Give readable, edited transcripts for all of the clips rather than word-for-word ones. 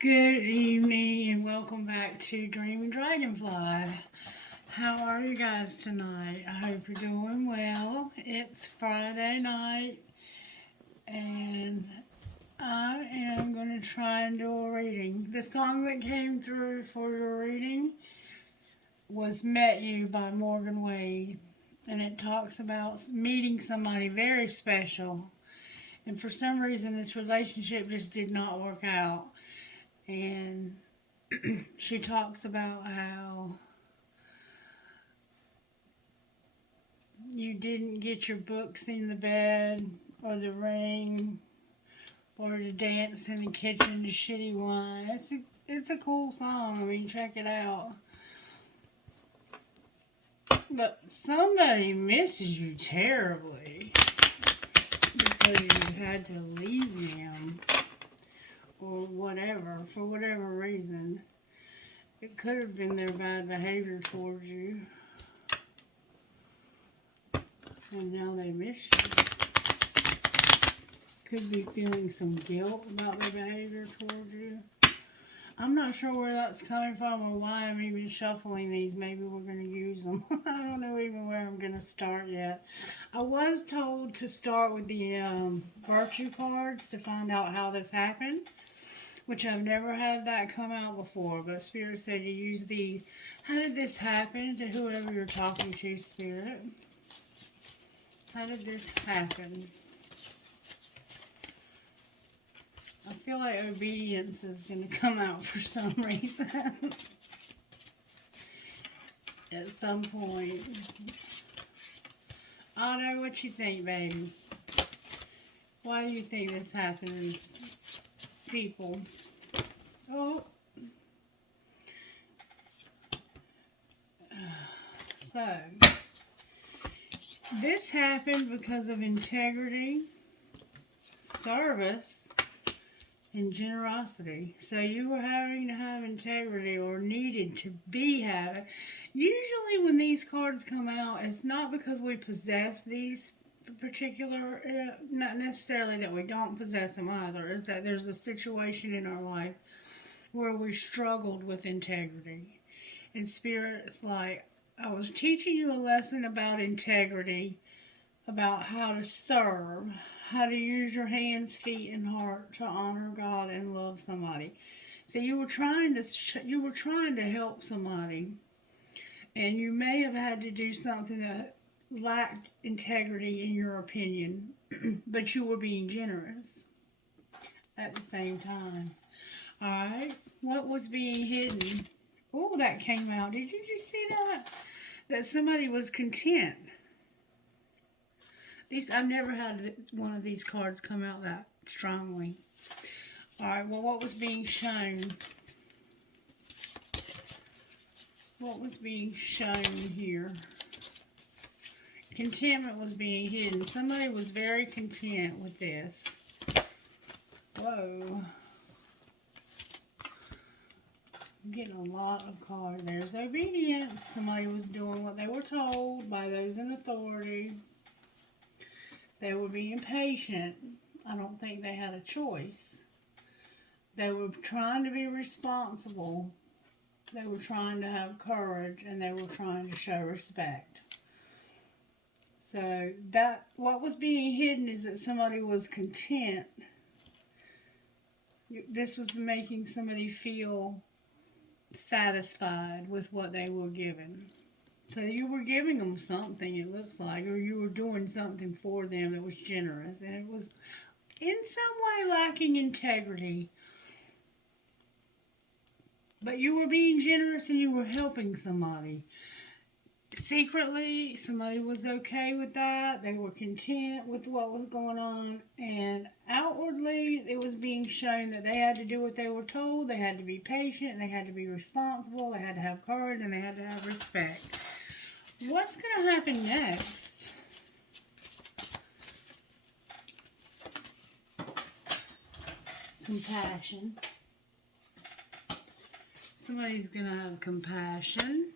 Good evening and welcome back to Dreaming Dragonfly. How are you guys tonight? I hope you're doing well. It's Friday night and I am going to try and do a reading. The song that came through for your reading was Met You by Morgan Wade, and it talks about meeting somebody very special. And for some reason, this relationship just did not work out. And she talks about how you didn't get your books in the bed or the ring or the dance in the kitchen, the shitty wine. It's a cool song. I mean, check it out. But somebody misses you terribly because you had to leave them or whatever, for whatever reason. It could have been their bad behavior towards you. And now they miss you. Could be feeling some guilt about their behavior towards you. I'm not sure where that's coming from or why I'm even shuffling these. Maybe we're going to use them. I don't know even where I'm going to start yet. I was told to start with the virtue cards to find out how this happened, which I've never had that come out before, but Spirit said you use these. How did this happen to whoever you're talking to, Spirit? How did this happen? I feel like obedience is going to come out for some reason. At some point. Otto, what you think, baby? Why do you think this happens, people? Oh. So, this happened because of integrity, service, and generosity. So you were having to have integrity or needed to be having. Usually when these cards come out, it's not because we possess these particular, not necessarily that we don't possess them either, is that there's a situation in our life where we struggled with integrity. And Spirit's like, I was teaching you a lesson about integrity, about how to serve, how to use your hands, feet, and heart to honor God and love somebody. So you were trying to help somebody, and you may have had to do something that lacked integrity in your opinion, but you were being generous at the same time. All right, what was being hidden? Oh, that came out. Did you just see that? That somebody was content. I've never had one of these cards come out that strongly. Alright, well, what was being shown? What was being shown here? Contentment was being hidden. Somebody was very content with this. Whoa. I'm getting a lot of cards. There's obedience. Somebody was doing what they were told by those in authority. They were being patient. I don't think they had a choice. They were trying to be responsible. They were trying to have courage, and they were trying to show respect. So what was being hidden is that somebody was content. This was making somebody feel satisfied with what they were given. So you were giving them something, it looks like, or you were doing something for them that was generous, and it was in some way lacking integrity. But you were being generous and you were helping somebody. Secretly, somebody was okay with that. They were content with what was going on. And outwardly, it was being shown that they had to do what they were told. They had to be patient. They had to be responsible. They had to have courage. And they had to have respect. What's going to happen next? Compassion. Somebody's going to have compassion.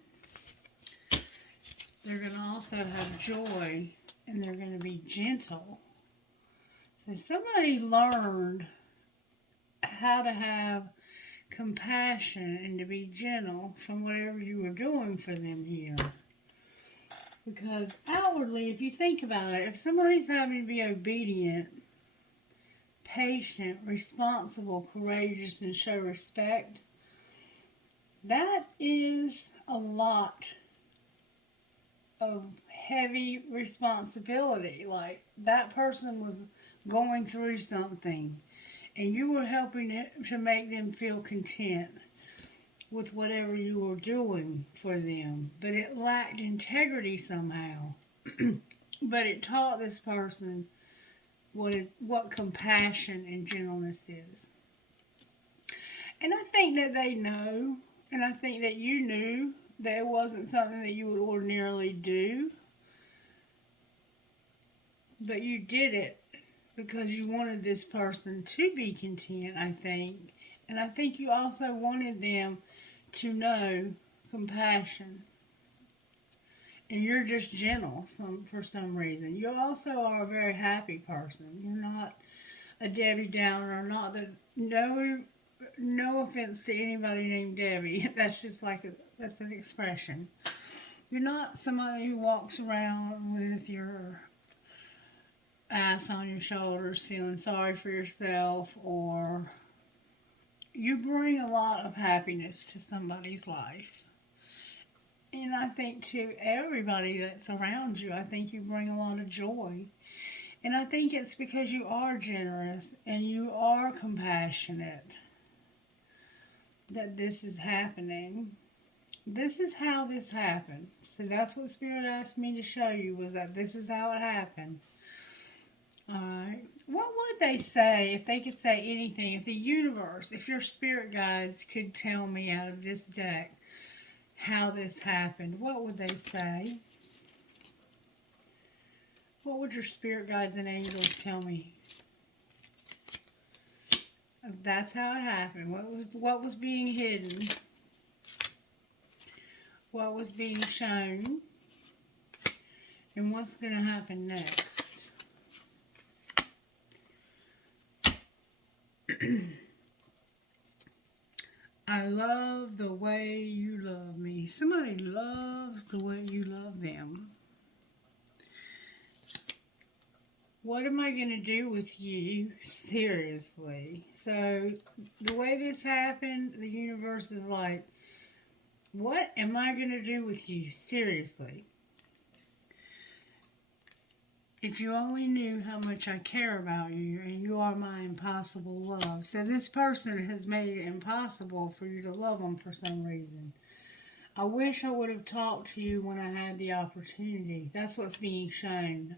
They're going to also have joy, and they're going to be gentle. So somebody learned how to have compassion and to be gentle from whatever you were doing for them here. Because outwardly, if you think about it, if somebody's having to be obedient, patient, responsible, courageous, and show respect, that is a lot of heavy responsibility. Like that person was going through something and you were helping to make them feel content with whatever you were doing for them. But it lacked integrity somehow. But it taught this person what compassion and gentleness is. And I think that they know, and I think that you knew that it wasn't something that you would ordinarily do. But you did it because you wanted this person to be content, I think. And I think you also wanted them to know compassion. And you're just gentle for some reason. You also are a very happy person. You're not a Debbie Downer, not that no offense to anybody named Debbie. That's just that's an expression. You're not somebody who walks around with your ass on your shoulders feeling sorry for yourself, or you bring a lot of happiness to somebody's life. And I think to everybody that's around you, I think you bring a lot of joy. And I think it's because you are generous and you are compassionate that this is happening. This is how this happened. So that's what Spirit asked me to show you, was that this is how it happened. Alright. What would they say if they could say anything? If the universe, if your spirit guides could tell me out of this deck how this happened, what would they say? What would your spirit guides and angels tell me? If that's how it happened. What was being hidden? What was being shown? And what's going to happen next? I love the way you love me. Somebody loves the way you love them. What am I going to do with you? Seriously. So, the way this happened, the universe is like, what am I going to do with you? Seriously. If you only knew how much I care about you, and you are my impossible love. So this person has made it impossible for you to love them for some reason. I wish I would have talked to you when I had the opportunity. That's what's being shown.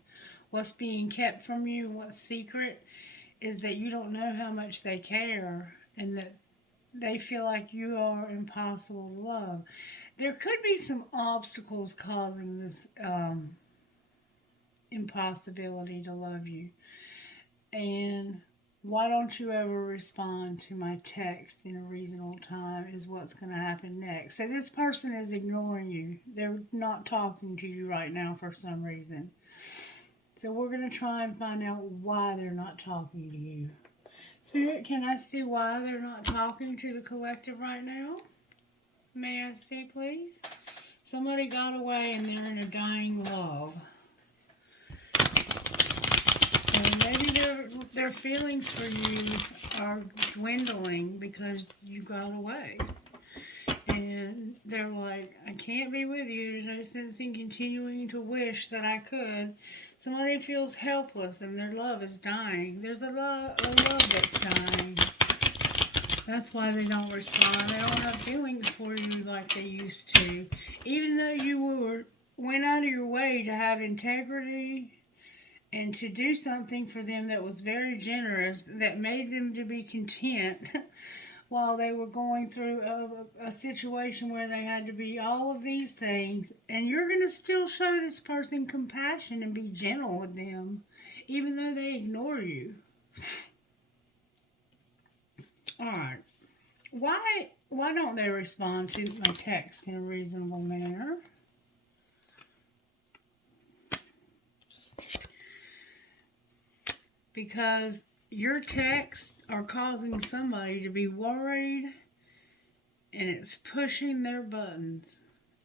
What's being kept from you, what's secret, is that you don't know how much they care, and that they feel like you are impossible to love. There could be some obstacles causing this impossibility to love you. And why don't you ever respond to my text in a reasonable time is what's going to happen next. So this person is ignoring you. They're not talking to you right now for some reason. So we're going to try and find out why they're not talking to you. Spirit, can I see why they're not talking to the collective right now? May I see, please? Somebody got away and they're in a dying love. And maybe their feelings for you are dwindling because you got away. And they're like, I can't be with you. There's no sense in continuing to wish that I could. Somebody feels helpless and their love is dying. There's a love that's dying. That's why they don't respond. They don't have feelings for you like they used to. Even though you went out of your way to have integrity and to do something for them that was very generous, that made them to be content while they were going through a situation where they had to be all of these things. And you're going to still show this person compassion and be gentle with them, even though they ignore you. Alright. Why don't they respond to my text in a reasonable manner? Because your texts are causing somebody to be worried and it's pushing their buttons.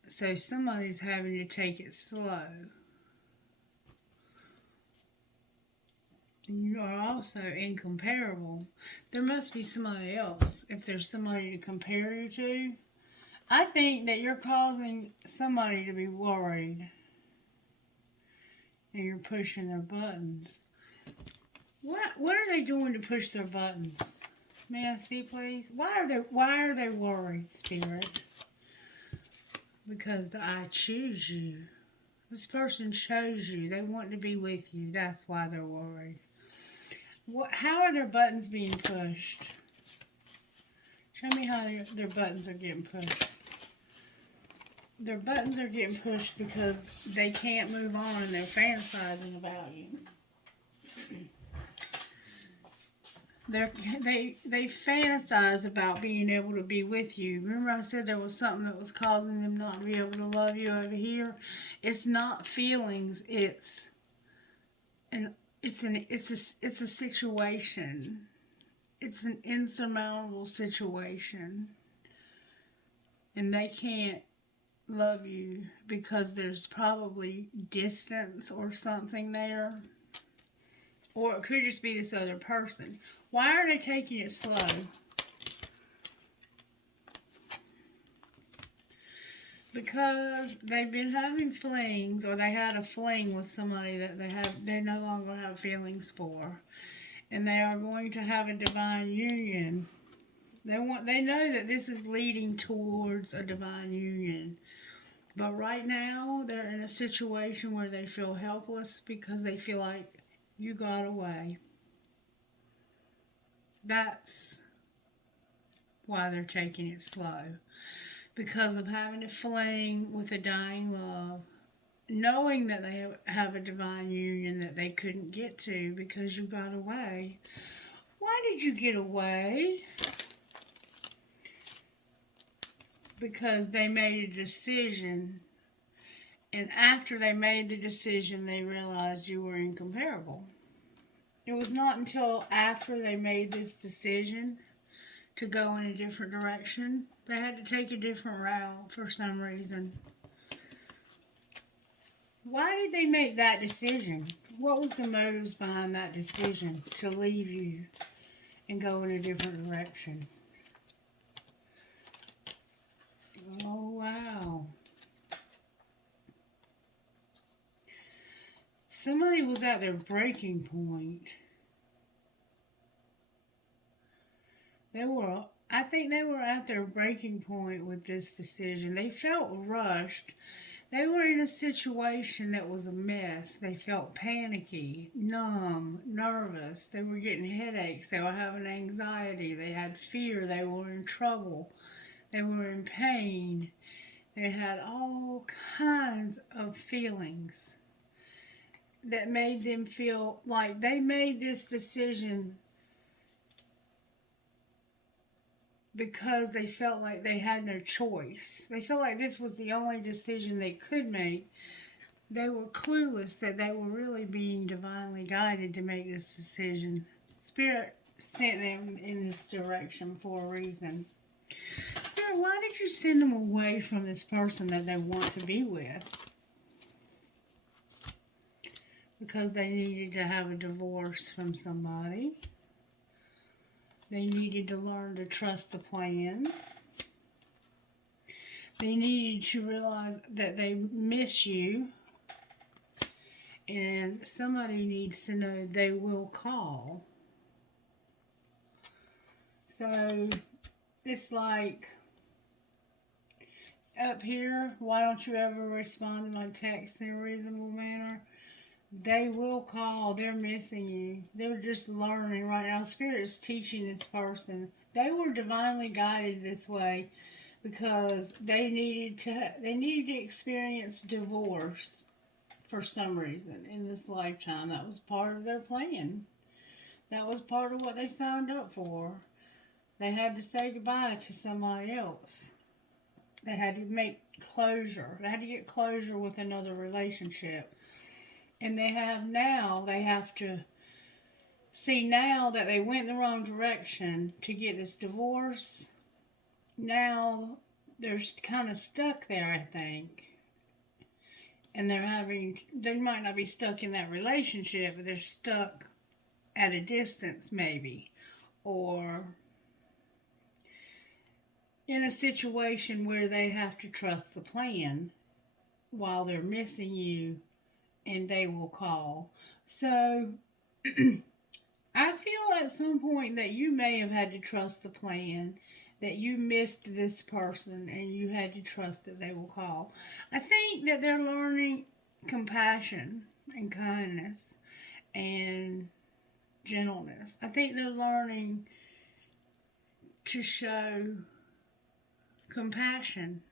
So somebody's having to take it slow. And you are also incomparable. There must be somebody else. If there's somebody to compare you to, I think that you're causing somebody to be worried. And you're pushing their buttons. What are they doing to push their buttons? May I see, please? Why are they worried, Spirit? Because I choose you. This person chose you. They want to be with you. That's why they're worried. How are their buttons being pushed? Show me how their buttons are getting pushed. Their buttons are getting pushed because they can't move on and they're fantasizing about you. They fantasize about being able to be with you. Remember I said there was something that was causing them not to be able to love you over here? It's not feelings, it's a situation. It's an insurmountable situation. And they can't love you because there's probably distance or something there. Or it could just be this other person. Why are they taking it slow? Because they've been having flings, or they had a fling with somebody that they no longer have feelings for. And they are going to have a divine union. They know that this is leading towards a divine union. But right now, they're in a situation where they feel helpless because they feel like you got away. That's why they're taking it slow. Because of having to fling with a dying love. Knowing that they have a divine union that they couldn't get to because you got away. Why did you get away? Because they made a decision, and after they made the decision, they realized you were incomparable. It was not until after they made this decision to go in a different direction, they had to take a different route for some reason. Why did they make that decision? What was the motives behind that decision to leave you and go in a different direction? Oh, wow. Somebody was at their breaking point. I think they were at their breaking point with this decision. They felt rushed. They were in a situation that was a mess. They felt panicky, numb, nervous. They were getting headaches. They were having anxiety. They had fear. They were in trouble. They were in pain. They had all kinds of feelings that made them feel like they made this decision because they felt like they had no choice. They felt like this was the only decision they could make. They were clueless that they were really being divinely guided to make this decision. Spirit sent them in this direction for a reason. Spirit, why did you send them away from this person that they want to be with? Because they needed to have a divorce from somebody. They needed to learn to trust the plan. They needed to realize that they miss you. And somebody needs to know they will call. So it's like up here, why don't you ever respond to my text in a reasonable manner? They will call. They're missing you. They're just learning right now. Spirit is teaching this person. They were divinely guided this way because they needed to experience divorce for some reason in this lifetime. That was part of their plan. That was part of what they signed up for. They had to say goodbye to somebody else. They had to make closure. They had to get closure with another relationship. And they have to see now that they went the wrong direction to get this divorce. now they're kind of stuck there, I think. And they might not be stuck in that relationship, but they're stuck at a distance, maybe. Or in a situation where they have to trust the plan while they're missing you and they will call. So I feel at some point that you may have had to trust the plan, that you missed this person and you had to trust that they will call. I think that they're learning compassion and kindness and gentleness. I think they're learning to show compassion.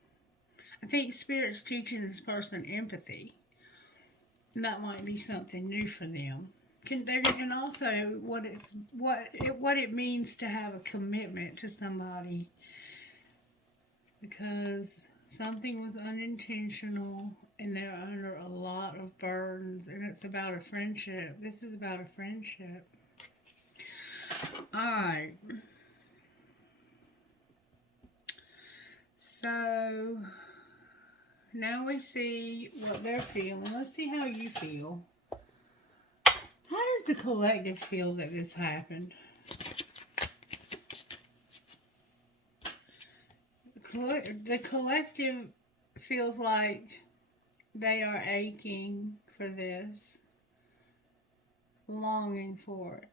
I think Spirit's teaching this person empathy. And that might be something new for them. And also what it means to have a commitment to somebody, because something was unintentional and they're under a lot of burdens, and it's about a friendship. This is about a friendship. All right. So now we see what they're feeling. Let's see how you feel. How does the collective feel that this happened? The collective feels like they are aching for this, longing for it.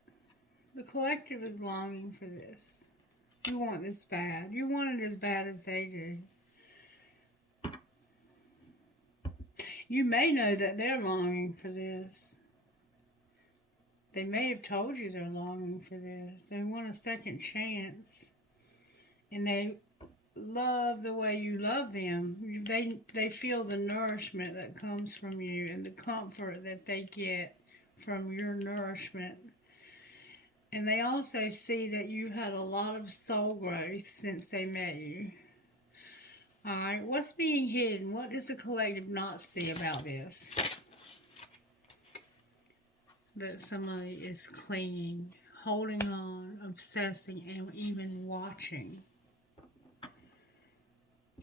The collective is longing for this. You want this bad. You want it as bad as they do. You may know that they're longing for this. They may have told you they're longing for this. They want a second chance. And they love the way you love them. They feel the nourishment that comes from you and the comfort that they get from your nourishment. And they also see that you've had a lot of soul growth since they met you. Alright, what's being hidden? What does the collective not see about this? That somebody is clinging, holding on, obsessing, and even watching.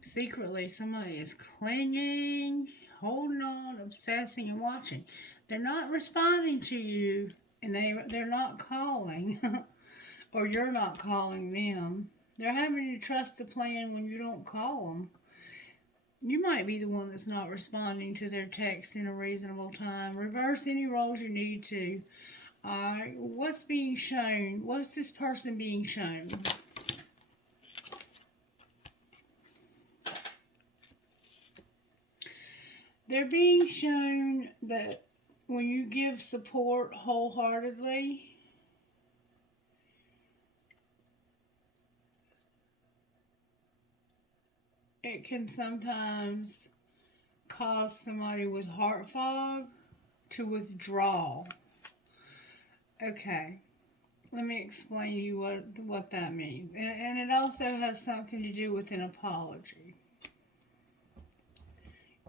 Secretly, somebody is clinging, holding on, obsessing, and watching. They're not responding to you, and they're not calling, or you're not calling them. They're having to trust the plan when you don't call them. You might be the one that's not responding to their text in a reasonable time. Reverse any roles you need to. What's being shown? What's this person being shown? They're being shown that when you give support wholeheartedly, it can sometimes cause somebody with heart fog to withdraw. Okay, let me explain to you what that means. And it also has something to do with an apology.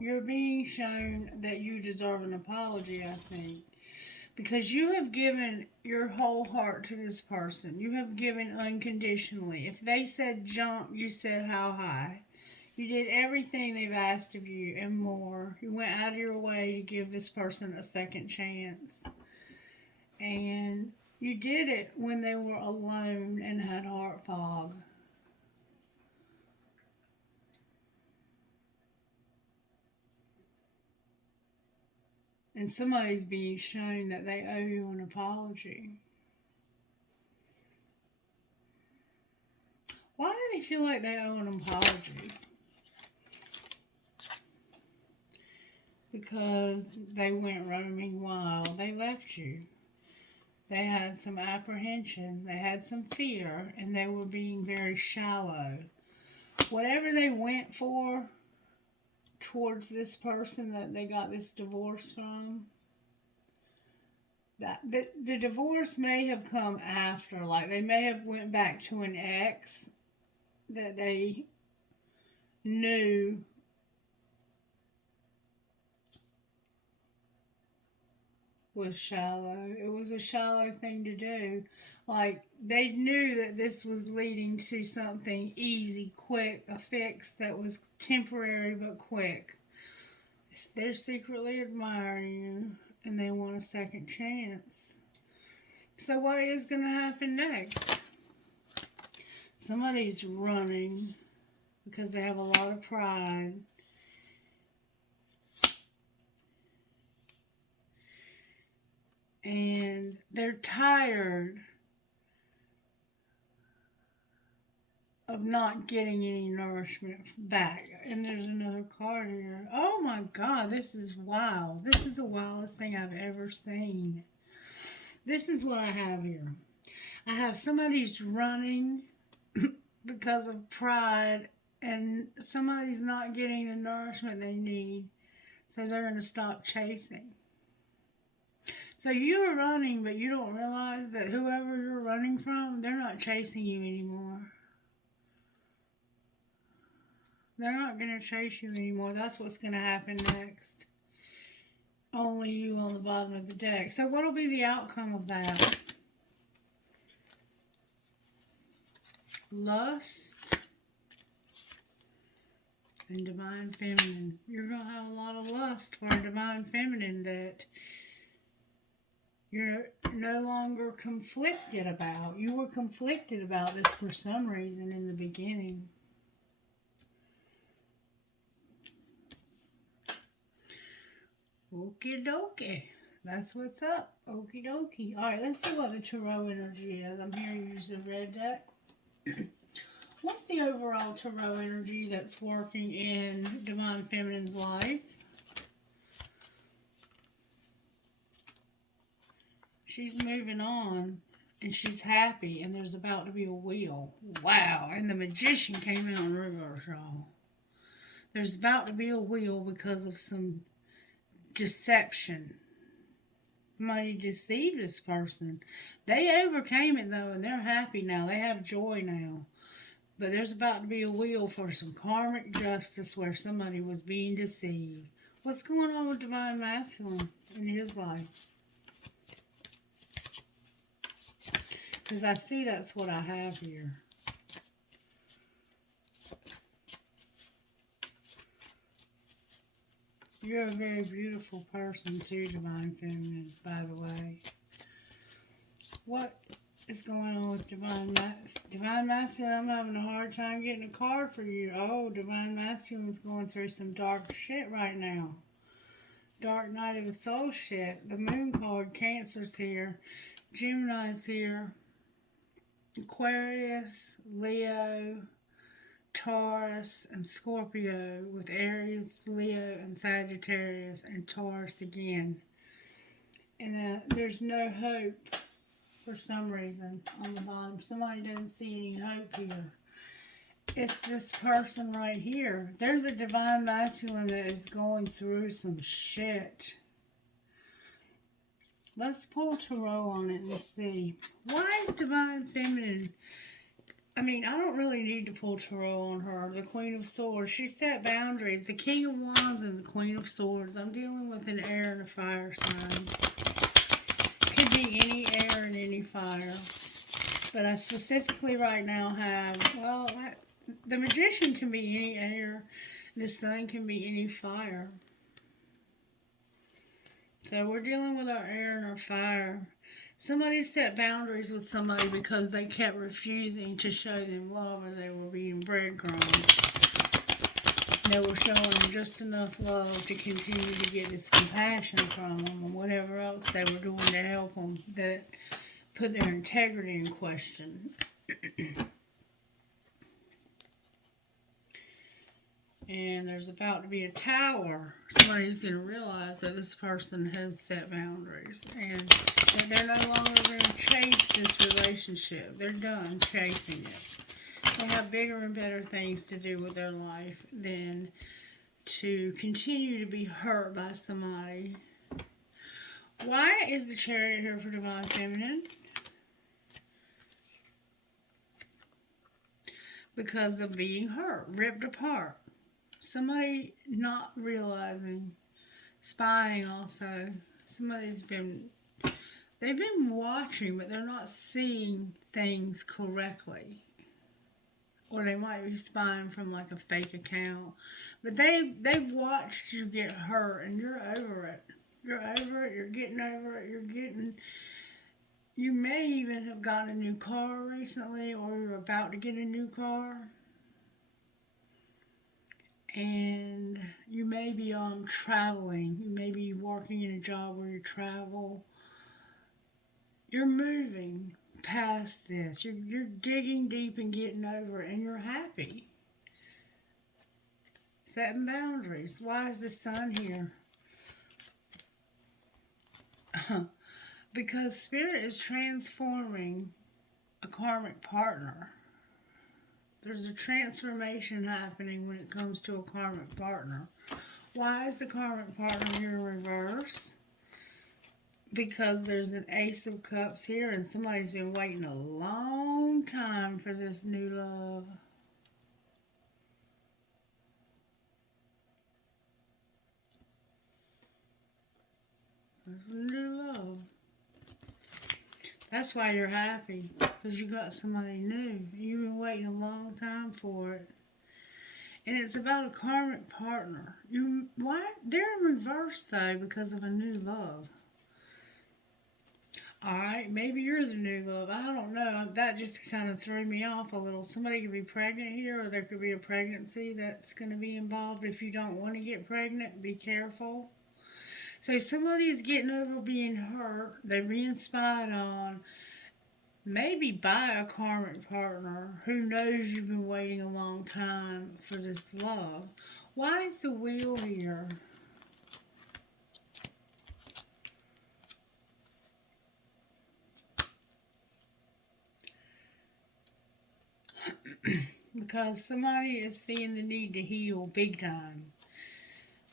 You're being shown that you deserve an apology, I think. Because you have given your whole heart to this person. You have given unconditionally. If they said jump, you said how high. You did everything they've asked of you and more. You went out of your way to give this person a second chance. And you did it when they were alone and had heart fog. And somebody's being shown that they owe you an apology. Why do they feel like they owe an apology? Because they went roaming wild. They left you. They had some apprehension. They had some fear. And they were being very shallow. Whatever they went for towards this person that they got this divorce from, the divorce may have come after. Like they may have went back to an ex that they knew was shallow. It was a shallow thing to do. Like, they knew that this was leading to something easy, quick, a fix that was temporary but quick. They're secretly admiring you and they want a second chance. So, what is going to happen next? Somebody's running because they have a lot of pride. And they're tired of not getting any nourishment back. And there's another card here. Oh my God, this is wild. This is the wildest thing I've ever seen. This is what I have here. I have somebody's running because of pride, and somebody's not getting the nourishment they need, so they're going to stop chasing. So you're running, but you don't realize that whoever you're running from, they're not chasing you anymore. They're not going to chase you anymore. That's what's going to happen next. Only you on the bottom of the deck. So what will be the outcome of that? Lust and divine feminine. You're going to have a lot of lust for a divine feminine that you're no longer conflicted about. You were conflicted about this for some reason in the beginning. Okie dokie. That's what's up. Okie dokie. Alright, let's see what the tarot energy is. I'm here to use the red deck. What's the overall tarot energy that's working in divine feminine's life? She's moving on, and she's happy, and there's about to be a wheel. Wow, and the magician came out in reverse, y'all. There's about to be a wheel because of some deception. Somebody deceived this person. They overcame it, though, and they're happy now. They have joy now. But there's about to be a wheel for some karmic justice where somebody was being deceived. What's going on with divine masculine in his life? Because I see that's what I have here. You're a very beautiful person too, divine feminine, by the way. What is going on with divine masculine? I'm having a hard time getting a card for you. Oh, divine masculine's going through some dark shit right now. Dark night of the soul shit. The moon card, Cancer's here. Gemini's here. Aquarius, Leo, Taurus, and Scorpio, with Aries, Leo, and Sagittarius, and Taurus again. And there's no hope for some reason on the bottom. Somebody doesn't see any hope here. It's this person right here. There's a divine masculine that is going through some shit. Let's pull tarot on it and see. Why is divine feminine? I mean, I don't really need to pull tarot on her. The Queen of Swords. She set boundaries. The King of Wands and the Queen of Swords. I'm dealing with an air and a fire sign. Could be any air and any fire. But I specifically right now have, well, the Magician can be any air. The Sun can be any fire. So we're dealing with our air and our fire. Somebody set boundaries with somebody because they kept refusing to show them love or they were being breadcrumbs. They were showing them just enough love to continue to get this compassion from them and whatever else they were doing to help them that put their integrity in question. And there's about to be a tower. Somebody's going to realize that this person has set boundaries. And that they're no longer going to chase this relationship. They're done chasing it. They have bigger and better things to do with their life than to continue to be hurt by somebody. Why is the Chariot here for divine feminine? Because of being hurt, ripped apart. Somebody not realizing, spying also. Somebody's been, they've been watching, but they're not seeing things correctly. Or they might be spying from like a fake account. But they've watched you get hurt and you're over it. You're over it, you're getting over it, you may even have gotten a new car recently or you're about to get a new car. And you may be traveling. You may be working in a job where you travel. You're moving past this. You're digging deep and getting over it, and you're happy. Setting boundaries. Why is the sun here? Because Spirit is transforming a karmic partner. There's a transformation happening when it comes to a karmic partner. Why is the karmic partner here in reverse? Because there's an Ace of Cups here and somebody's been waiting a long time for this new love. This new love. That's why you're happy, because you got somebody new. You've been waiting a long time for it. And it's about a karmic partner. Why? They're in reverse, though, because of a new love. Alright, maybe you're the new love. I don't know. That just kind of threw me off a little. Somebody could be pregnant here, or there could be a pregnancy that's going to be involved. If you don't want to get pregnant, be careful. So somebody's getting over being hurt. They're being spied on. Maybe by a karmic partner who knows you've been waiting a long time for this love. Why is the wheel here? Because somebody is seeing the need to heal big time.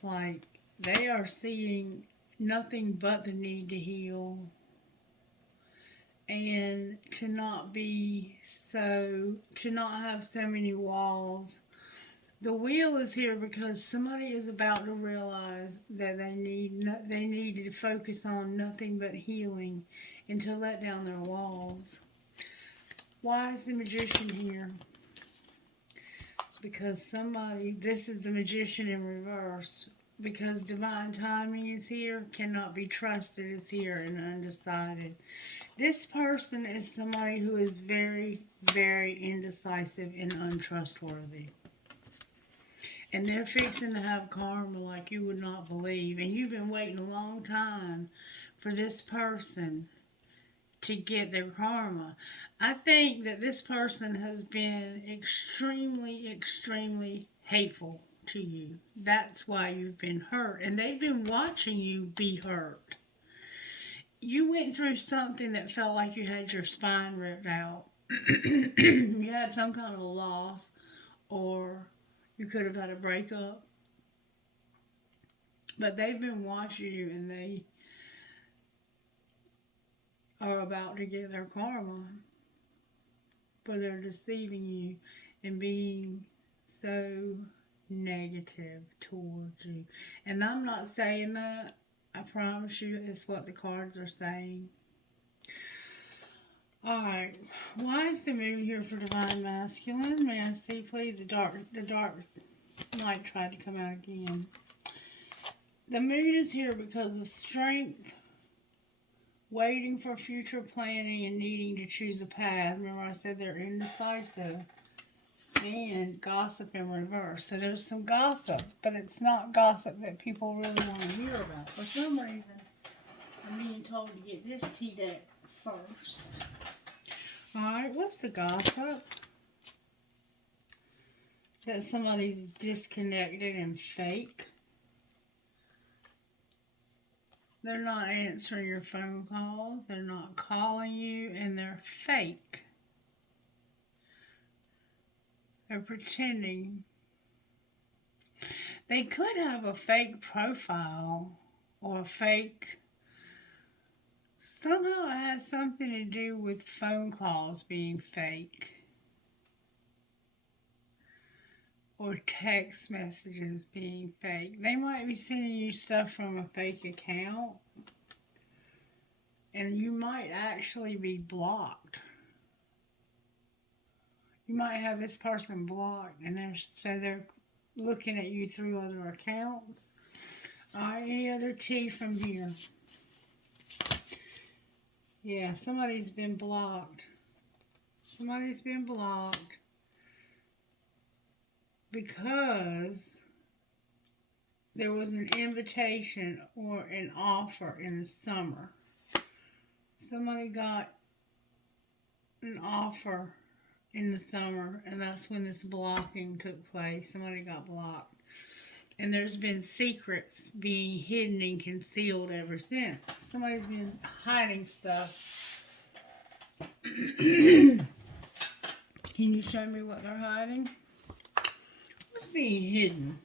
Like, they are seeing nothing but the need to heal. And to not have so many walls. The wheel is here because somebody is about to realize that they need to focus on nothing but healing and to let down their walls. Why is the Magician here? Because this is the Magician in reverse. Because divine timing is here, cannot be trusted is here, and undecided. This person is somebody who is very, very indecisive and untrustworthy. And they're fixing to have karma like you would not believe. And you've been waiting a long time for this person to get their karma. I think that this person has been extremely, extremely hateful to you. That's why you've been hurt. And they've been watching you be hurt. You went through something that felt like you had your spine ripped out. You had some kind of a loss, or you could have had a breakup. But they've been watching you, and they are about to get their karma. But they're deceiving you and being so negative towards you. And I'm not saying that. I promise you it's what the cards are saying. Alright, why is the moon here for divine masculine? May I see, please? The dark light tried to come out again. The moon is here because of strength, waiting for future planning, and needing to choose a path. Remember I said they're indecisive. And gossip in reverse. So there's some gossip, but it's not gossip that people really want to hear about. For some reason, I'm being told to get this tea deck first. Alright, what's the gossip? That somebody's disconnected and fake. They're not answering your phone calls. They're not calling you, and they're fake. They're pretending. They could have a fake profile or a fake. Somehow it has something to do with phone calls being fake. Or text messages being fake. They might be sending you stuff from a fake account. And you might actually be blocked. You might have this person blocked, and they're looking at you through other accounts. All right, any other tea from here? Yeah, somebody's been blocked. Somebody's been blocked because there was an invitation or an offer in the summer. Somebody got an offer in the summer, and that's when this blocking took place. Somebody got blocked. And there's been secrets being hidden and concealed ever since. Somebody's been hiding stuff. Can you show me what they're hiding? What's being hidden?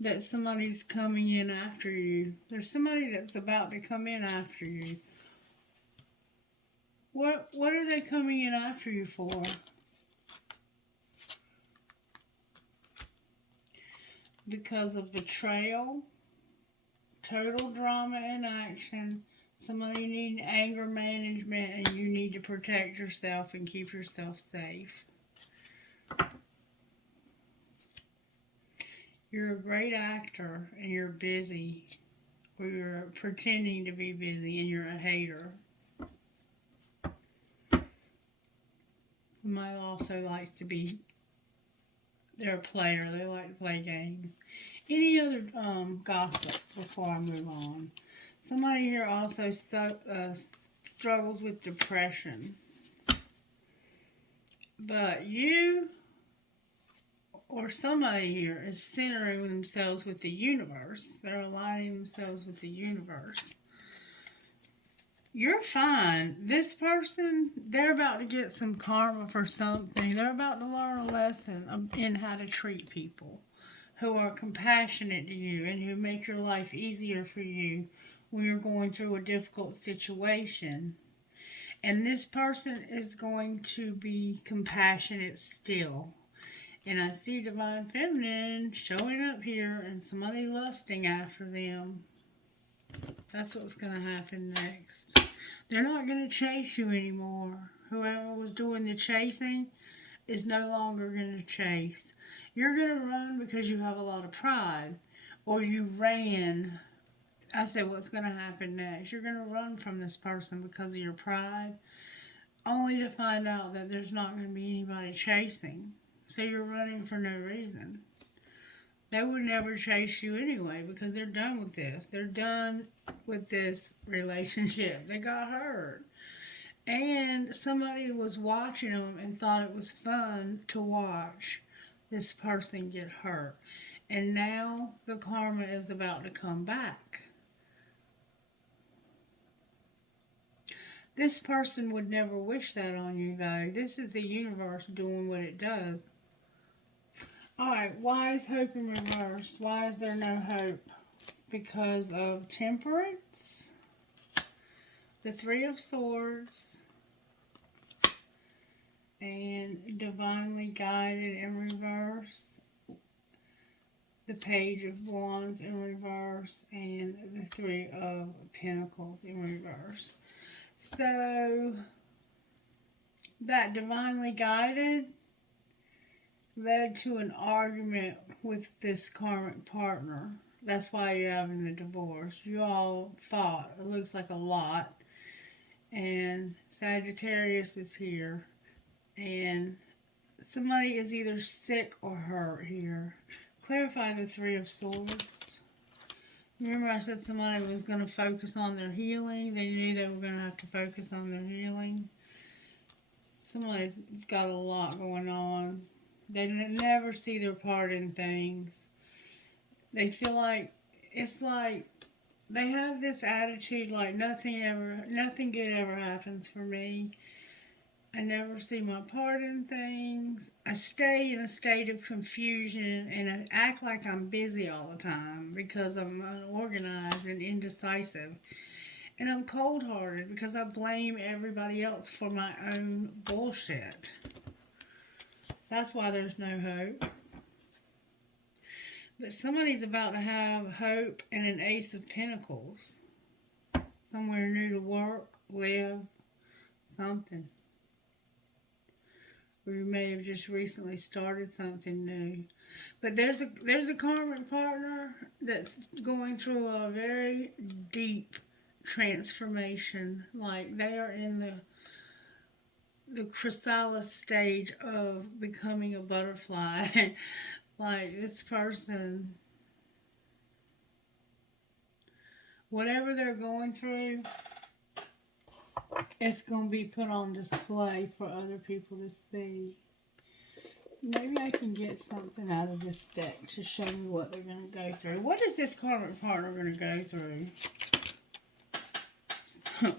That somebody's coming in after you. There's somebody that's about to come in after you. What are they coming in after you for? Because of betrayal, total drama and action. Somebody needs anger management, and you need to protect yourself and keep yourself safe. You're a great actor and you're busy, or you're pretending to be busy and you're a hater. Somebody also likes to be, they're a player, they like to play games. Any other gossip before I move on? Somebody here also struggles with depression. But you or somebody here is centering themselves with the universe. They're aligning themselves with the universe. You're fine. This person, they're about to get some karma for something. They're about to learn a lesson in how to treat people who are compassionate to you and who make your life easier for you when you're going through a difficult situation. And this person is going to be compassionate still. And I see Divine Feminine showing up here and somebody lusting after them. That's what's going to happen next. They're not going to chase you anymore. Whoever was doing the chasing is no longer going to chase. You're going to run because you have a lot of pride. Or you ran. I said, what's going to happen next? You're going to run from this person because of your pride, only to find out that there's not going to be anybody chasing. So you're running for no reason. They would never chase you anyway because they're done with this. They're done with this relationship. They got hurt. And somebody was watching them and thought it was fun to watch this person get hurt. And now the karma is about to come back. This person would never wish that on you, though. This is the universe doing what it does. Alright, why is hope in reverse? Why is there no hope? Because of temperance, the Three of Swords, and divinely guided in reverse, the Page of Wands in reverse, and the Three of Pentacles in reverse. So, that divinely guided led to an argument with this karmic partner. That's why you're having the divorce. You all fought. It looks like a lot. And Sagittarius is here. And somebody is either sick or hurt here. Clarify the Three of Swords. Remember I said somebody was going to focus on their healing. They knew they were going to have to focus on their healing. Somebody's got a lot going on. They never see their part in things. They feel like, it's like, they have this attitude like nothing good ever happens for me. I never see my part in things. I stay in a state of confusion and I act like I'm busy all the time because I'm unorganized and indecisive. And I'm cold-hearted because I blame everybody else for my own bullshit. That's why there's no hope. But somebody's about to have hope and an Ace of Pentacles. somewhere new to work, live, something. Or you may have just recently started something new. But there's a karmic partner that's going through a very deep transformation. Like they are in the chrysalis stage of becoming a butterfly. Like this person, whatever they're going through, it's going to be put on display for other people to see. Maybe I can get something out of this deck to show me what they're going to go through. What is this karmic partner going to go through?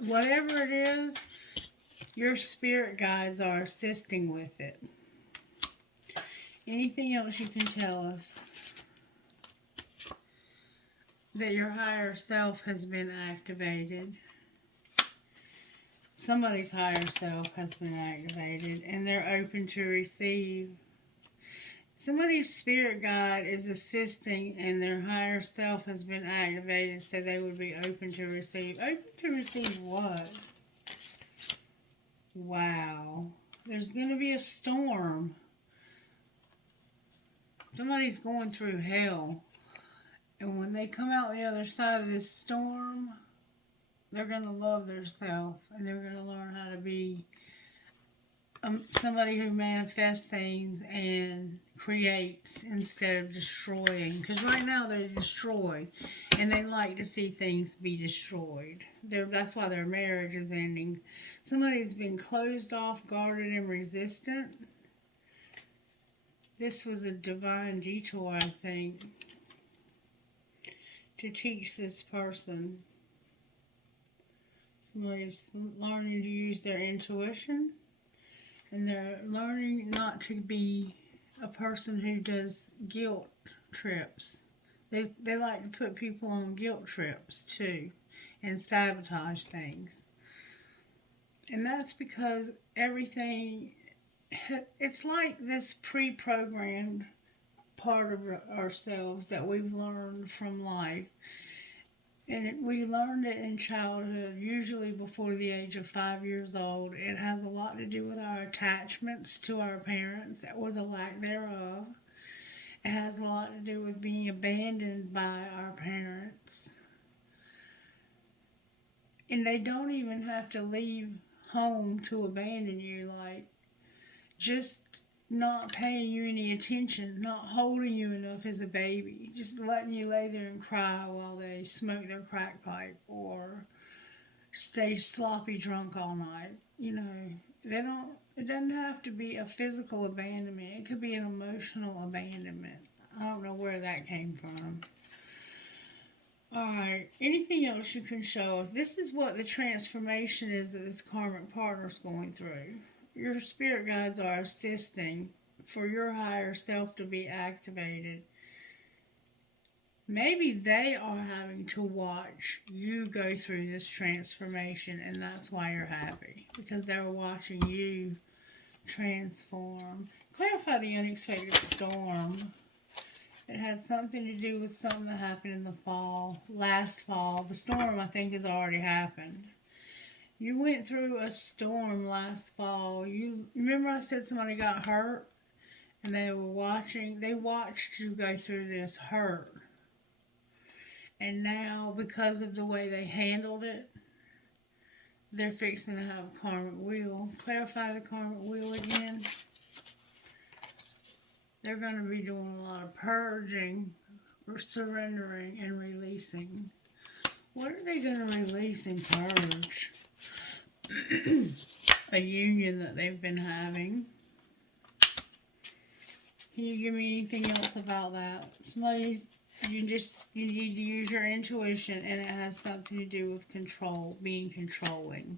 Whatever it is, your spirit guides are assisting with it. Anything else you can tell us? That your higher self has been activated. Somebody's higher self has been activated and they're open to receive. Somebody's spirit guide is assisting and their higher self has been activated so they would be open to receive. Open to receive what? Wow. There's going to be a storm. Somebody's going through hell. And when they come out the other side of this storm, they're going to love themselves and they're going to learn how to be somebody who manifests things and creates instead of destroying. Because right now they destroy and they like to see things be destroyed. That's why their marriage is ending. Somebody's been closed off, guarded, and resistant. This was a divine detour, I think, to teach this person. Somebody's learning to use their intuition. And they're learning not to be a person who does guilt trips. They like to put people on guilt trips too and sabotage things. And that's because everything, it's like this pre-programmed part of ourselves that we've learned from life. And we learned it in childhood, usually before the age of 5 years old. It has a lot to do with our attachments to our parents or the lack thereof. It has a lot to do with being abandoned by our parents. And they don't even have to leave home to abandon you, like just not paying you any attention, not holding you enough as a baby, just letting you lay there and cry while they smoke their crack pipe or stay sloppy drunk all night. You know, it doesn't have to be a physical abandonment. It could be an emotional abandonment. I don't know where that came from. Alright, anything else you can show us? This is what the transformation is that this karmic partner's going through. Your spirit guides are assisting for your higher self to be activated. Maybe they are having to watch you go through this transformation, and that's why you're happy. Because they're watching you transform. Clarify the unexpected storm. It had something to do with something that happened in the fall, last fall. The storm, I think, has already happened. You went through a storm last fall. You remember I said somebody got hurt and they watched you go through this hurt. And now, because of the way they handled it, they're fixing to have a karmic wheel. Clarify the karmic wheel again. They're going to be doing a lot of purging, or surrendering, and releasing. What are they going to release and purge? A union that they've been having. Can you give me anything else about that? You need to use your intuition, and it has something to do with control, being controlling.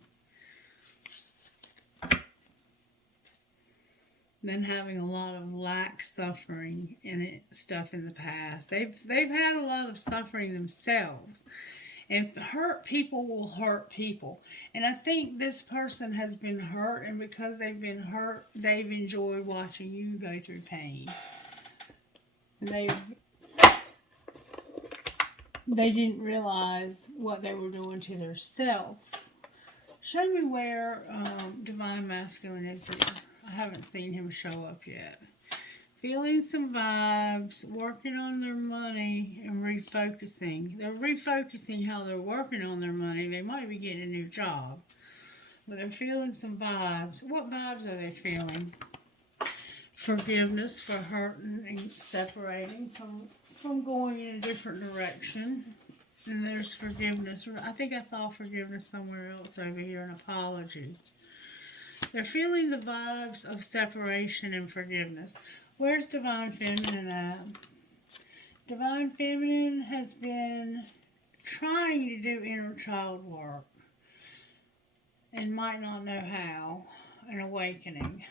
Then having a lot of lack, suffering, and stuff in the past. They've had a lot of suffering themselves. And hurt people will hurt people. And I think this person has been hurt, and because they've been hurt, they've enjoyed watching you go through pain. they didn't realize what they were doing to their self. Show me where Divine Masculine is here. I haven't seen him show up yet. Feeling some vibes, working on their money, and refocusing. They're refocusing how they're working on their money. They might be getting a new job, but they're feeling some vibes. What vibes are they feeling? Forgiveness for hurting and separating from going in a different direction. And there's forgiveness. I think I saw forgiveness somewhere else over here, an apology. They're feeling the vibes of separation and forgiveness. Where's Divine Feminine at? Divine Feminine has been trying to do inner child work and might not know how. An awakening.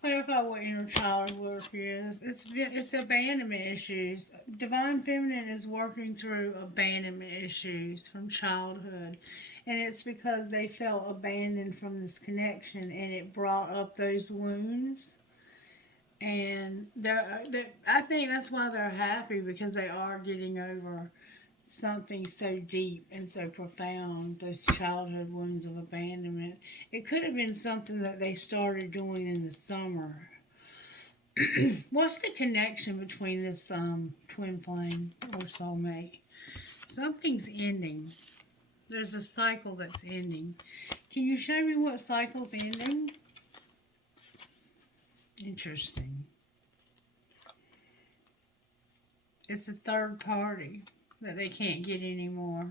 Clarify what inner child work is. It's abandonment issues. Divine Feminine is working through abandonment issues from childhood, and it's because they felt abandoned from this connection, and it brought up those wounds. And I think that's why they're happy, because they are getting over something so deep and so profound, those childhood wounds of abandonment. It could have been something that they started doing in the summer. What's the connection between this twin flame or soulmate? Something's ending. There's a cycle that's ending. Can you show me what cycle's ending? Interesting. It's a third party that they can't get anymore.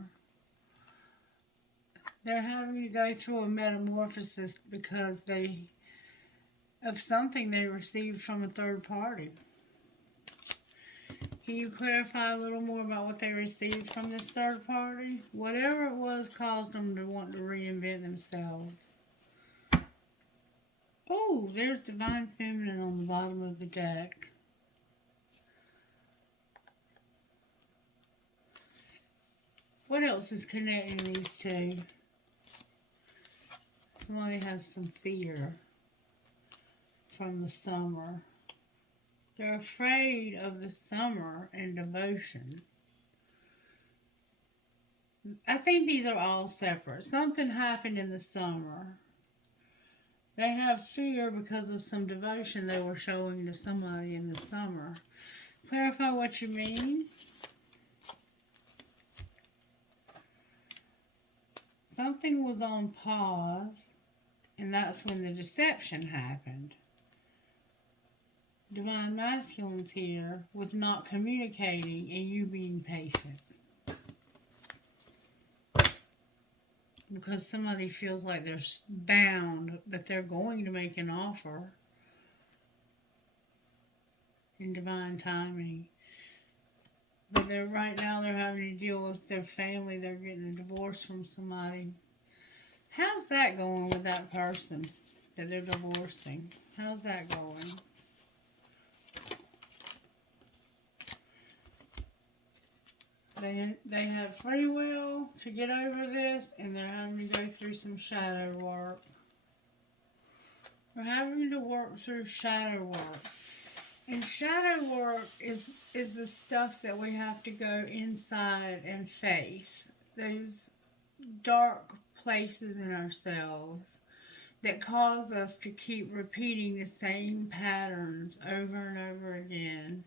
They're having to go through a metamorphosis because of something they received from a third party. Can you clarify a little more about what they received from this third party? Whatever it was caused them to want to reinvent themselves. Oh, there's Divine Feminine on the bottom of the deck. What else is connecting these two? Somebody has some fear from the summer. They're afraid of the summer and devotion. I think these are all separate. Something happened in the summer. They have fear because of some devotion they were showing to somebody in the summer. Clarify what you mean. Something was on pause, and that's when the deception happened. Divine Masculine's here with not communicating and you being patient. Because somebody feels like they're bound, but they're going to make an offer in divine timing. But right now they're having to deal with their family. They're getting a divorce from somebody. How's that going with that person that they're divorcing? How's that going? They have free will to get over this, and they're having to go through some shadow work. We're having to work through shadow work. And shadow work is the stuff that we have to go inside and face. Those dark places in ourselves that cause us to keep repeating the same patterns over and over again.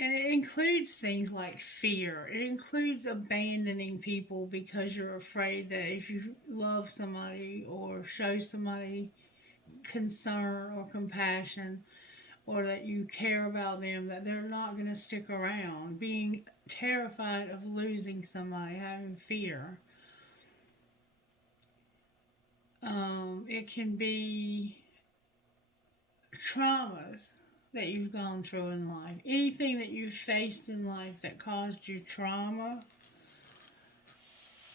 And it includes things like fear. It includes abandoning people because you're afraid that if you love somebody or show somebody concern or compassion, or that you care about them, that they're not going to stick around. Being terrified of losing somebody, having fear. It can be traumas that you've gone through in life. Anything that you've faced in life that caused you trauma.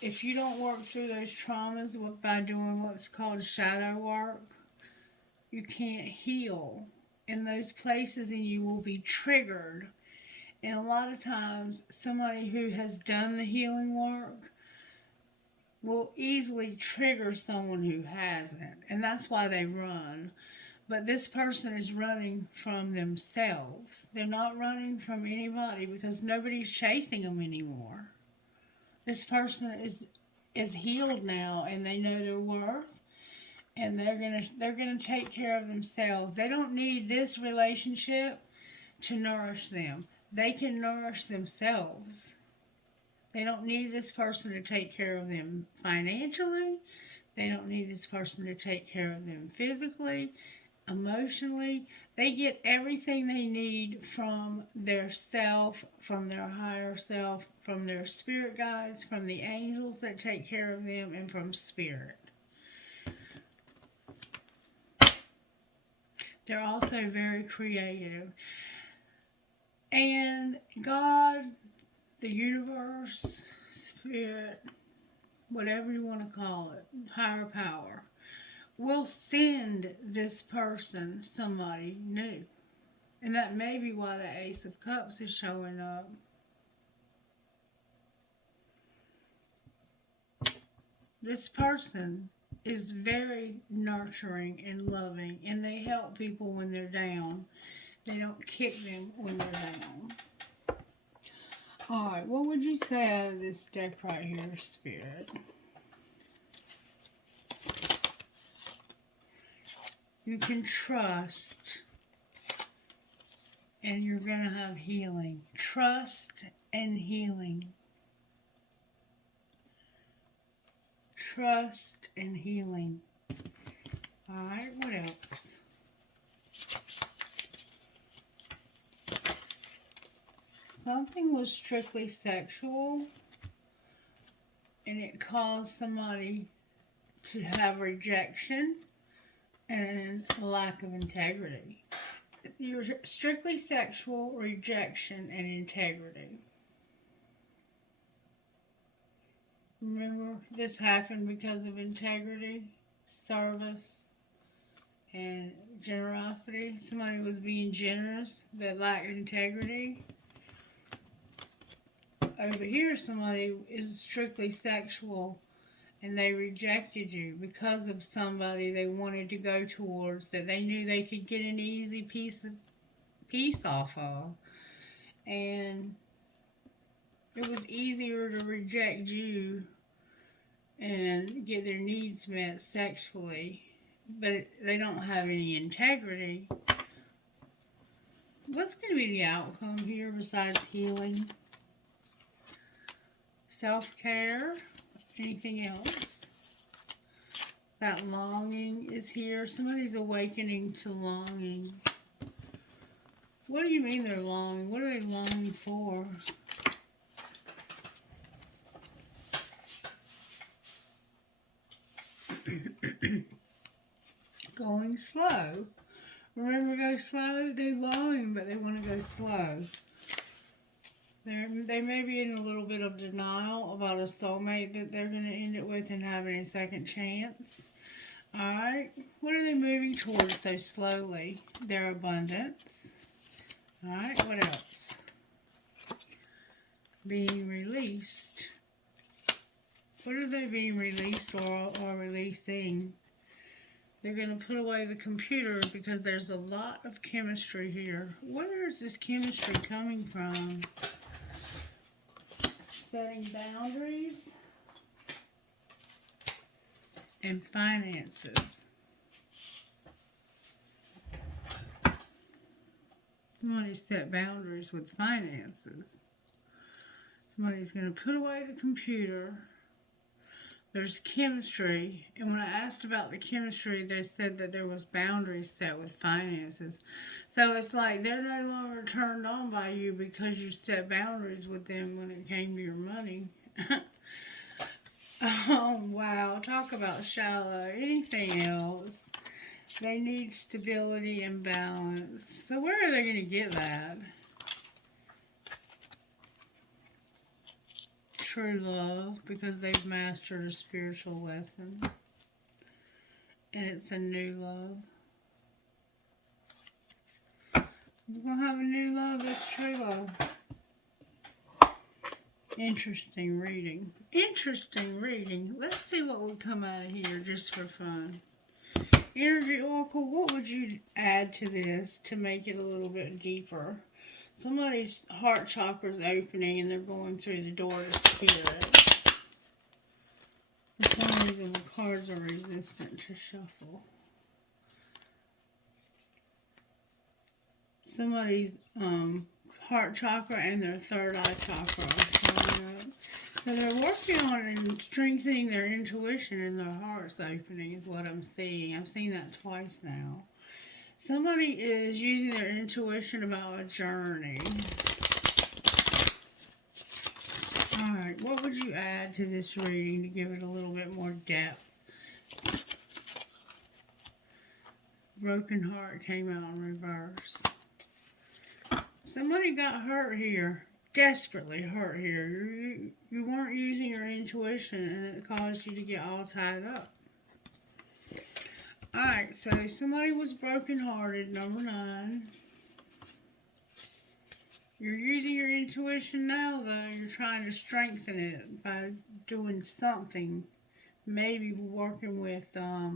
If you don't work through those traumas by doing what's called shadow work, you can't heal. And those places in you will be triggered. And a lot of times, somebody who has done the healing work will easily trigger someone who hasn't. And that's why they run. But this person is running from themselves. They're not running from anybody because nobody's chasing them anymore. This person is healed now and they know their worth and they're gonna take care of themselves. They don't need this relationship to nourish them. They can nourish themselves. They don't need this person to take care of them financially. They don't need this person to take care of them physically, emotionally. They get everything they need from their self, from their higher self, from their spirit guides, from the angels that take care of them, and from spirit. They're also very creative. And God, the universe, spirit, whatever you want to call it, higher power, will send this person somebody new. And that may be why the Ace of Cups is showing up. This person is very nurturing and loving, and they help people when they're down. They don't kick them when they're down. Alright, what would you say out of this deck right here, Spirit? You can trust, and you're going to have healing. Trust and healing. Trust and healing. Alright, what else? Something was strictly sexual, and it caused somebody to have rejection and a lack of integrity. You're strictly sexual, rejection, and integrity. Remember, this happened because of integrity, service, and generosity. Somebody was being generous but lacked integrity. Over here, somebody is strictly sexual and they rejected you because of somebody they wanted to go towards that they knew they could get an easy piece off of. And it was easier to reject you and get their needs met sexually, but they don't have any integrity. What's going to be the outcome here besides healing? Self-care? Anything else? That longing is here. Somebody's awakening to longing. What do you mean they're longing? What are they longing for? Going slow. Remember, go slow? They're longing, but they want to go slow. They may be in a little bit of denial about a soulmate that they're going to end it with and having a second chance. Alright, what are they moving towards so slowly? Their abundance. Alright, what else? Being released. What are they being released or releasing? They're going to put away the computer because there's a lot of chemistry here. Where is this chemistry coming from? Setting boundaries and finances. Somebody set boundaries with finances. Somebody's going to put away the computer. There's chemistry, and when I asked about the chemistry, they said that there was boundaries set with finances. So it's like they're no longer turned on by you because you set boundaries with them when it came to your money. Oh, wow. Talk about shallow. Anything else? They need stability and balance. So where are they going to get that? True love, because they've mastered a spiritual lesson. And it's a new love. We're going to have a new love that's true love. Interesting reading. Interesting reading. Let's see what will come out of here just for fun. Energy Oracle, what would you add to this to make it a little bit deeper? Somebody's heart chakra's opening and they're going through the door to spirit. For some reason, the cards are resistant to shuffle. Somebody's heart chakra and their third eye chakra are showing up. So they're working on and strengthening their intuition and their heart's opening is what I'm seeing. I've seen that twice now. Somebody is using their intuition about a journey. Alright, what would you add to this reading to give it a little bit more depth? Broken heart came out in reverse. Somebody got hurt here. Desperately hurt here. You weren't using your intuition and it caused you to get all tied up. Alright, so somebody was brokenhearted, number 9. You're using your intuition now, though. You're trying to strengthen it by doing something. Maybe working with, I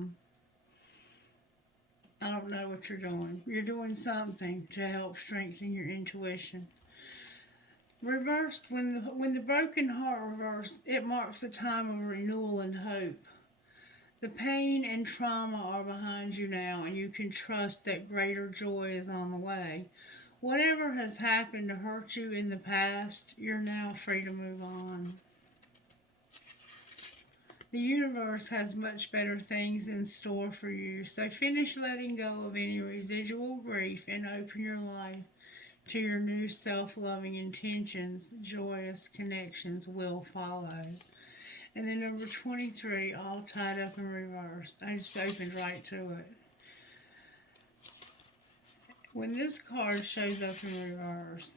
don't know what you're doing. You're doing something to help strengthen your intuition. Reversed, when the broken heart reversed, it marks a time of renewal and hope. The pain and trauma are behind you now, and you can trust that greater joy is on the way. Whatever has happened to hurt you in the past, you're now free to move on. The universe has much better things in store for you, so finish letting go of any residual grief and open your life to your new self-loving intentions. Joyous connections will follow. And then number 23, all tied up in reverse. I just opened right to it. When this card shows up in reverse,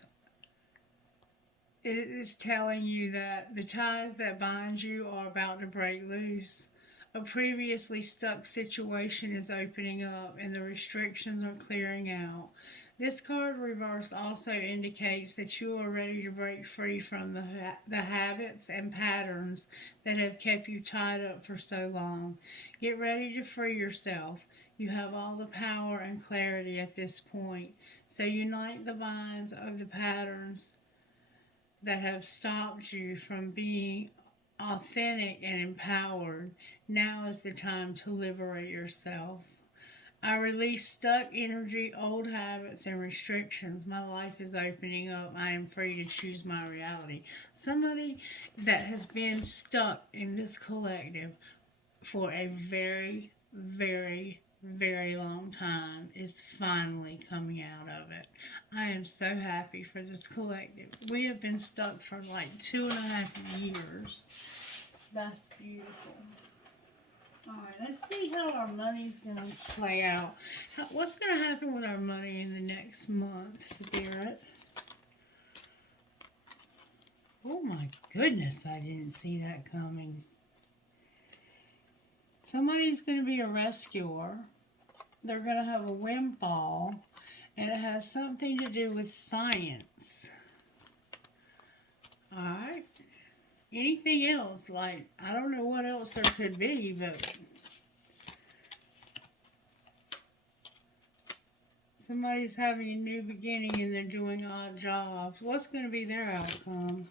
it is telling you that the ties that bind you are about to break loose. A previously stuck situation is opening up and the restrictions are clearing out. This card reversed also indicates that you are ready to break free from the habits and patterns that have kept you tied up for so long. Get ready to free yourself. You have all the power and clarity at this point. So unite the binds of the patterns that have stopped you from being authentic and empowered. Now is the time to liberate yourself. I release stuck energy, old habits, and restrictions. My life is opening up. I am free to choose my reality. Somebody that has been stuck in this collective for a very, very, very long time is finally coming out of it. I am so happy for this collective. We have been stuck for like 2.5 years. That's beautiful. Alright, let's see how our money's going to play out. What's going to happen with our money in the next month, Spirit? Oh my goodness, I didn't see that coming. Somebody's going to be a rescuer. They're going to have a windfall, and it has something to do with science. Alright. Anything else, like, I don't know what else there could be, but somebody's having a new beginning and they're doing odd jobs. What's going to be their outcome?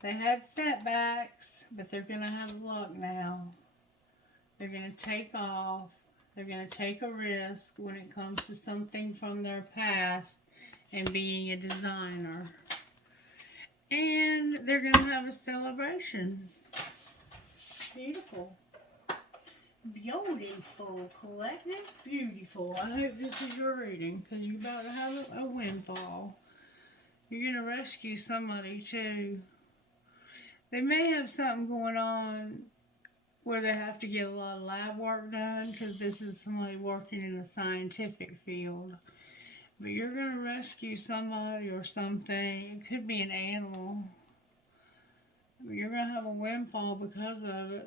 They had setbacks, but they're going to have luck now. They're going to take off. They're going to take a risk when it comes to something from their past and being a designer. And they're going to have a celebration. Beautiful. Beautiful. Collective. Beautiful. I hope this is your reading because you're about to have a windfall. You're going to rescue somebody too. They may have something going on where they have to get a lot of lab work done because this is somebody working in the scientific field. But you're going to rescue somebody or something. It could be an animal. But you're going to have a windfall because of it.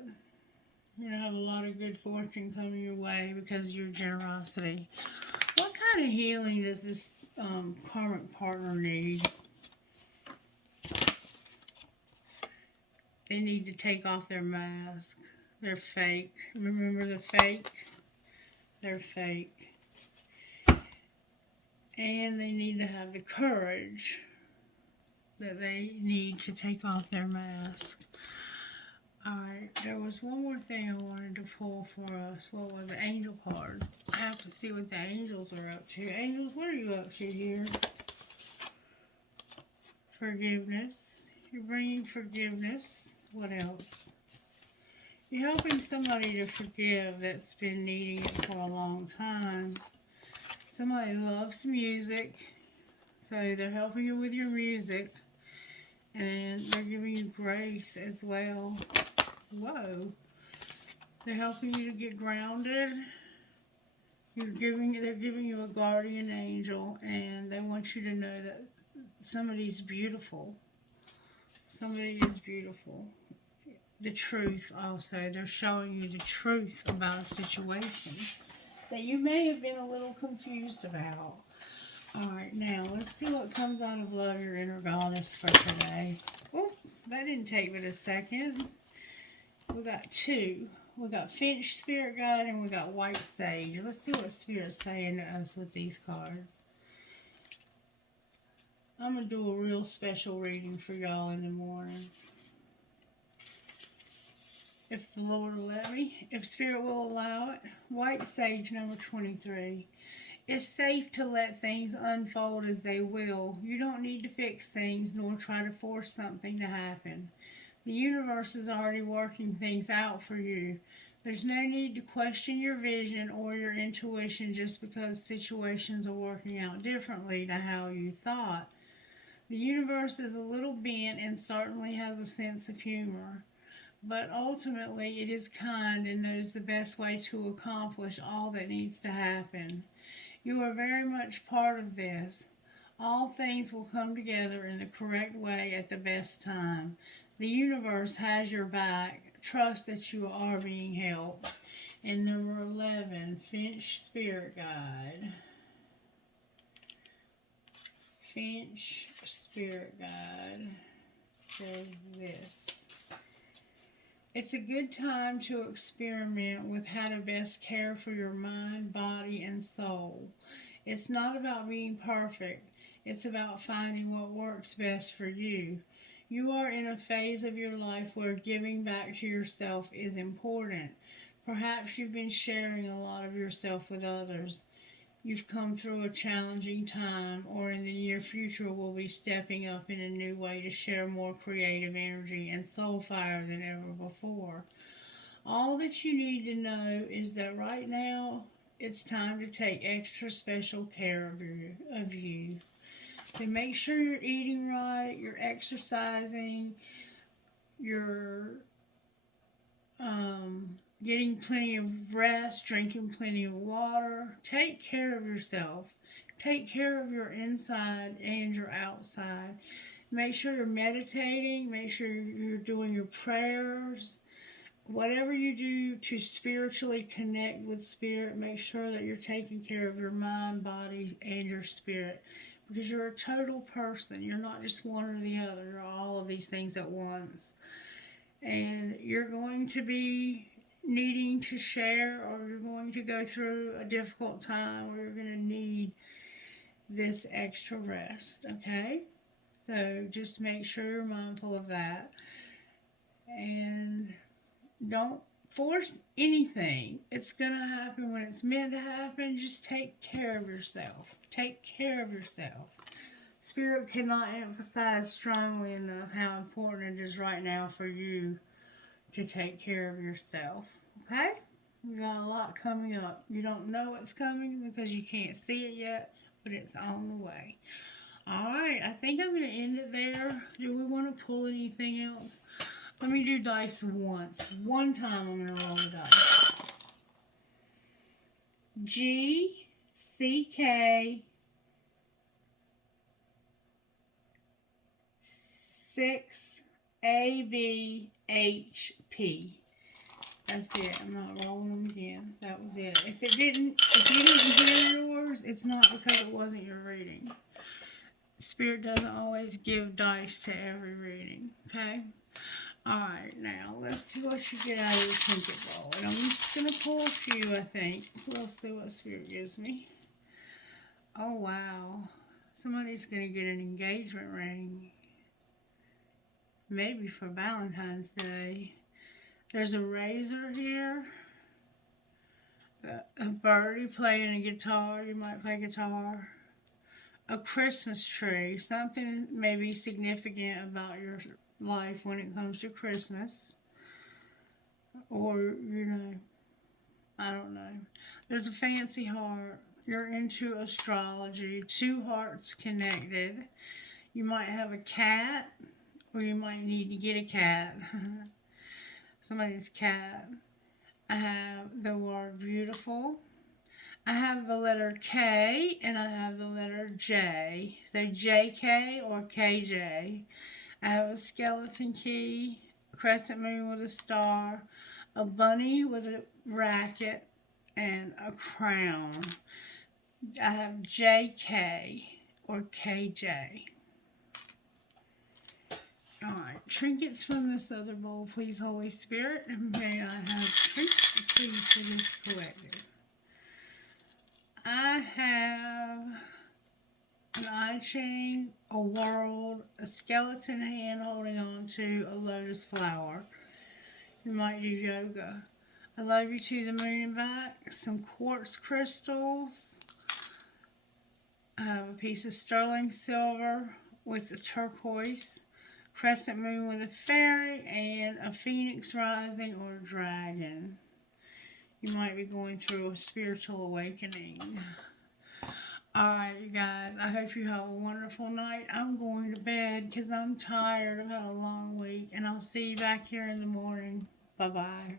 You're going to have a lot of good fortune coming your way because of your generosity. What kind of healing does this karmic partner need? They need to take off their mask. They're fake. Remember the fake? They're fake. And they need to have the courage that they need to take off their masks. Alright, there was one more thing I wanted to pull for us. What were the angel cards? I have to see what the angels are up to. Angels, what are you up to here? Forgiveness. You're bringing forgiveness. What else? You're helping somebody to forgive that's been needing it for a long time. Somebody loves music, so they're helping you with your music. And they're giving you grace as well. Whoa. They're helping you to get grounded. They're giving you a guardian angel, and they want you to know that somebody's beautiful. Somebody is beautiful. The truth also. They're showing you the truth about a situation that you may have been a little confused about. Alright, now let's see what comes out of Love Your Inner Goddess for today. Oh, that didn't take but a second. We got two. We got Finch Spirit Guide and we got White Sage. Let's see what Spirit's saying to us with these cards. I'm going to do a real special reading for y'all in the morning. If the Lord will let me. If Spirit will allow it. White Sage number 23. It's safe to let things unfold as they will. You don't need to fix things nor try to force something to happen. The universe is already working things out for you. There's no need to question your vision or your intuition just because situations are working out differently to how you thought. The universe is a little bent and certainly has a sense of humor. But ultimately it is kind and knows the best way to accomplish all that needs to happen. You are very much part of this. All things will come together in the correct way at the best time. The universe has your back. Trust that you are being helped. And number 11, Finch Spirit Guide. Finch Spirit Guide says this. It's a good time to experiment with how to best care for your mind, body, and soul. It's not about being perfect. It's about finding what works best for you. You are in a phase of your life where giving back to yourself is important. Perhaps you've been sharing a lot of yourself with others. You've come through a challenging time, or in the near future will be stepping up in a new way to share more creative energy and soul fire than ever before. All that you need to know is that right now, it's time to take extra special care of you. So make sure you're eating right, you're exercising, you're getting plenty of rest, drinking plenty of water. Take care of yourself. Take care of your inside and your outside. Make sure you're meditating. Make sure you're doing your prayers. Whatever you do to spiritually connect with Spirit, make sure that you're taking care of your mind, body, and your spirit. Because you're a total person. You're not just one or the other. You're all of these things at once. And you're going to be needing to share, or you're going to go through a difficult time where you're going to need this extra rest, okay? So just make sure you're mindful of that. And don't force anything. It's going to happen when it's meant to happen. Just take care of yourself. Take care of yourself. Spirit cannot emphasize strongly enough how important it is right now for you to take care of yourself. Okay? We got a lot coming up. You don't know what's coming because you can't see it yet, but it's on the way. Alright, I think I'm going to end it there. Do we want to pull anything else? Let me do dice once. One time I'm going to roll the dice. G, C, K, 6, A, B, H, P. That's it. I'm not rolling them again. That was it. If you didn't hear yours, it's not because it wasn't your reading. Spirit doesn't always give dice to every reading. Okay? Alright, now let's see what you get out of the trinket bowl. And I'm just going to pull a few, I think. We'll see what Spirit gives me. Oh, wow. Somebody's going to get an engagement ring. Maybe for Valentine's Day. There's a razor here. A birdie playing a guitar. You might play guitar. A Christmas tree. Something maybe significant about your life when it comes to Christmas. Or, you know, I don't know. There's a fancy heart. You're into astrology. Two hearts connected. You might have a cat. Or you might need to get a cat. Somebody's cat. I have the word beautiful. I have the letter K and I have the letter J. So JK or KJ. I have a skeleton key, a crescent moon with a star, a bunny with a racket, and a crown. I have JK or KJ. Alright, trinkets from this other bowl, please, Holy Spirit. And may I have trinkets, please, for this collective. I have an eye chain, a world, a skeleton hand holding on to a lotus flower. You might do yoga. I love you to the moon and back. Some quartz crystals. I have a piece of sterling silver with a turquoise. Crescent moon with a fairy and a phoenix rising or a dragon. You might be going through a spiritual awakening. Alright, you guys, I hope you have a wonderful night. I'm going to bed because I'm tired. I've had a long week, and I'll see you back here in the morning. Bye-bye.